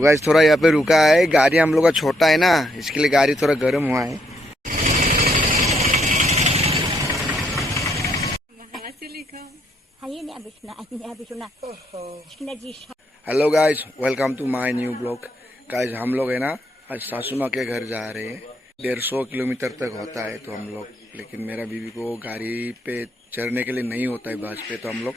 तो गाइस थोड़ा यहाँ पे रुका है, गाड़ी हम लोग का छोटा है ना, इसके लिए गाड़ी थोड़ा गर्म हुआ है। Hello guys, welcome to my new blog. Guys हम लोग है ना आज सासू माँ के घर जा रहे हैं। 150 किलोमीटर तक होता है तो हम लोग, लेकिन मेरा बीवी को गाड़ी पे चढ़ने के लिए नहीं होता है बस पे, तो हम लोग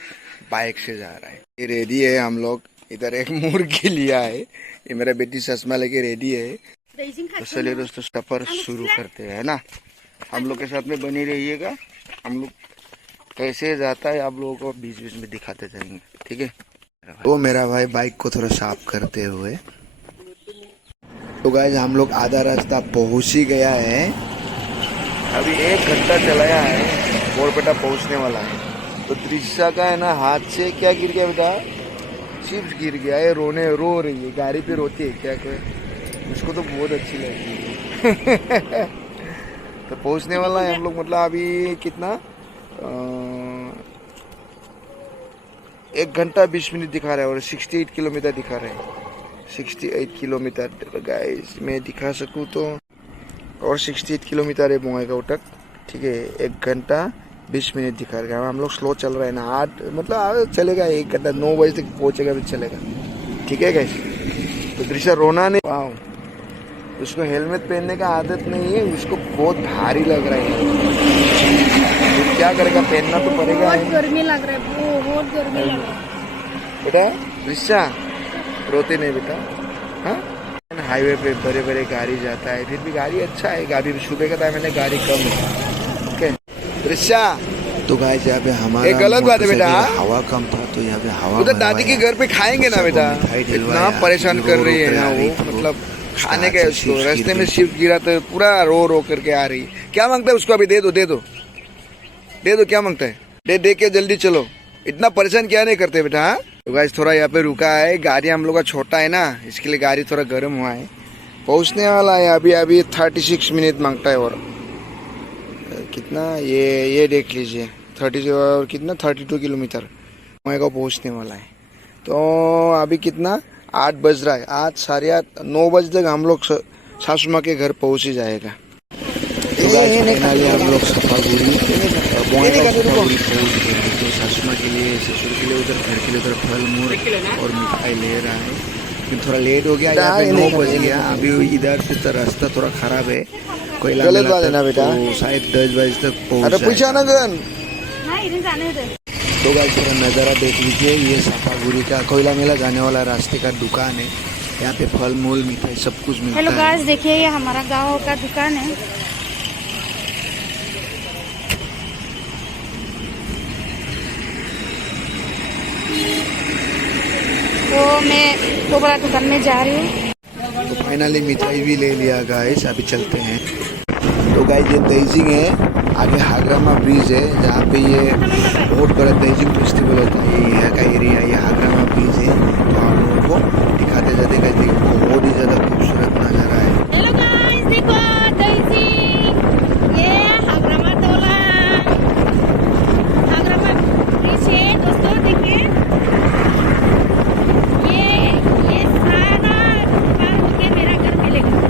बाइक से जा रहा है। ये रेडी है, हम लोग इधर एक मुर्गी लिया है, ये मेरा बेटी चश्मा लेके रेडी है। तो चलिए दोस्तों सफर शुरू करते हैं ना, हम लोग के साथ में बनी रहिएगा। हम लोग कैसे जाता है आप लोगों को बीच बीच में दिखाते जाएंगे, ठीक है। वो मेरा भाई बाइक को थोड़ा साफ करते हुए। तो गाइस हम लोग आधा रास्ता पहुंच ही गया है, अभी 1 घंटा चलाया है, बोरपेटा पहुंचने वाला है। तो त्रिशा का है ना हाथ से क्या गिर गया बेटा, चिप्स गिर गया है, रो रही है, गाड़ी पे रोती है क्या कोई, उसको तो बहुत अच्छी लगती है। तो पहुंचने वाला है हम लोग, मतलब अभी कितना 1 घंटा 20 मिनट दिखा रहा है और 68 किलोमीटर दिखा रहा है। 68 किलोमीटर गाइस मैं दिखा सकूँ तो, और 68 किलोमीटर है बोंगाईगांव तक, ठीक है। 1 घंटा 20 मिनट दिखा रहा है। हम लोग स्लो चल रहे हैं ना, 8 मतलब चलेगा 1 घंटा, 9 बजे तक पहुंचेगा भी चलेगा, ठीक है गाइस। तो दृश्य रोना नहीं, वाह, उसको हेलमेट पहनने का आदत नहीं है, उसको बहुत भारी लग रहा है। तो क्या करेगा, पहनना तो पड़ेगा। बहुत गर्मी लग रहा है, बहुत गर्मी लग रहा है बेटा। दृश्य रोते नहीं बेटा, हाँ। हाईवे पे बड़े बड़े गाड़ी जाता है, फिर भी गाड़ी अच्छा है, गाड़ी सुबह का टाइम है, गाड़ी कम है, ओके। दृश्य तो गाइस यहाँ पे हमारा एक गलत बात है बेटा, हवा कम था तो यहाँ पे हवा उधर दादी के घर पे खाएंगे ना बेटा, इतना परेशान कर रही है ना वो, मतलब खाने का उसको रास्ते में शिफ्ट गिरा तो पूरा रो करके आ रही। क्या मांगता है उसको, अभी दे दो क्या मांगता है, दे के जल्दी चलो, इतना परेशान क्या नहीं करते बेटा, हाँ। तो गाइस थोड़ा यहाँ पे रुका है, गाड़ी हम लोग का छोटा है ना, इसके लिए गाड़ी थोड़ा गर्म हुआ है, पहुंचने वाला है अभी 36 मिनट मांगता है। और कितना ये देख लीजिए, 30 और कितना 32 किलोमीटर को पहुंचने वाला है। तो अभी कितना 8 बज रहा है, 8 साढ़े 8 9 बजे तक हम लोग सासू माँ के घर पहुंच ही जाएगा। हम लोग सफागुड़ी पहुंच गए। तो सासू माँ के लिए, ससुर के लिए उधर, घर के लिए उधर फल मूल और मिठाई ले रहा है, लेकिन थोड़ा लेट हो गया, यहाँ पे 9 बज गया। अभी इधर से तो रास्ता थोड़ा खराब है, कोई गलत बात है ना बेटा, तो शायद 10 बजे तक पहुँच जाएगा। तो गाइस थोड़ा नज़ारा देख लीजिए, ये सफागुड़ी का कोयला मेला जाने वाला रास्ते का दुकान है, यहाँ पे फल मूल मिठाई सब कुछ मिलता है। हेलो गाइस देखिए, ये हमारा गाँव का दुकान है। तो मैं वो बड़ा दुकान में जा रही हूँ। तो फाइनली मिठाई भी ले लिया गाइस, अभी चलते हैं। तो गाइस ये तेजिंग है, आगे हाग्रामा ब्रिज है, जहाँ पे ये बहुत बड़ा तेजिंग फेस्टिवल होता है, ये यहाँ का एरिया, ये हाग्रामा ब्रिज है। तो हम लोगों को दिखाते जाते गाइस, देखो बहुत ही ज़्यादा खूबसूरत नज़ारा है। हेलो गाइस देखो तेजिंग, ये हाग्रामा टोला, हाग्रामा ब्रिज है दोस्तों, देखिए ये सारा पार होके मेरा घर मिलेगा।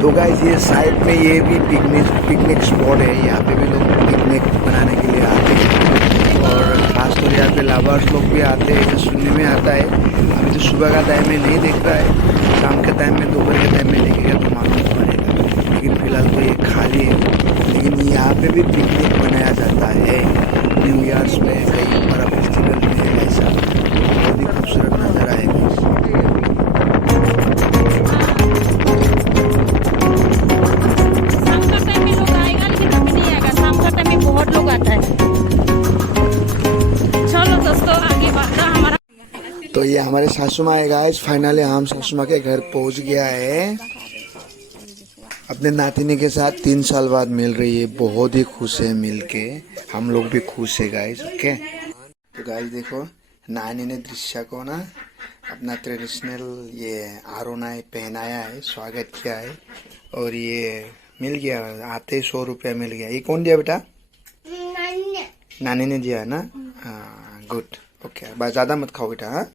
तो गाइस ये साइड में ये भी पिकनिक स्पॉट है, यहाँ पे भी लोग पिकनिक बनाने के लिए आते हैं, और खासतौर यहाँ पे लाभार्स लोग भी आते हैं, ऐसा सुनने में आता है। अभी तो सुबह का टाइम में नहीं देख रहा है, शाम के टाइम में, दोपहर के टाइम में देखेगा तो मालूम पड़ेगा, लेकिन फिलहाल तो ये खाली है। लेकिन यहाँ पे भी पिकनिक बनाया पार्क्स में कहीं बड़ा फेस्टिवल में ऐसा बहुत ही खूबसूरत नज़ारा है guys। शाम का टाइम में लोग आएगा लेकिन अभी नहीं आएगा, शाम का टाइम में बहुत लोग आता है। चलो दोस्तों आगे बढ़ना हमारा। तो ये हमारे सासू माँ है गाइस, फाइनली हम सासू माँ के घर पहुंच गया है। अपने नातिनी के साथ 3 साल बाद मिल रही है, बहुत ही खुश है मिल के, हम लोग भी खुश है गाइस। ओके तो गाइस देखो, नानी ने दृश्य को ना अपना ट्रेडिशनल ये आरोनाई पहनाया है, स्वागत किया है। और ये मिल गया, आते 100 रुपया मिल गया। ये कौन दिया बेटा? नानी ने दिया है ना। हाँ गुड। ओके बस ज़्यादा मत खाओ बेटा। हाँ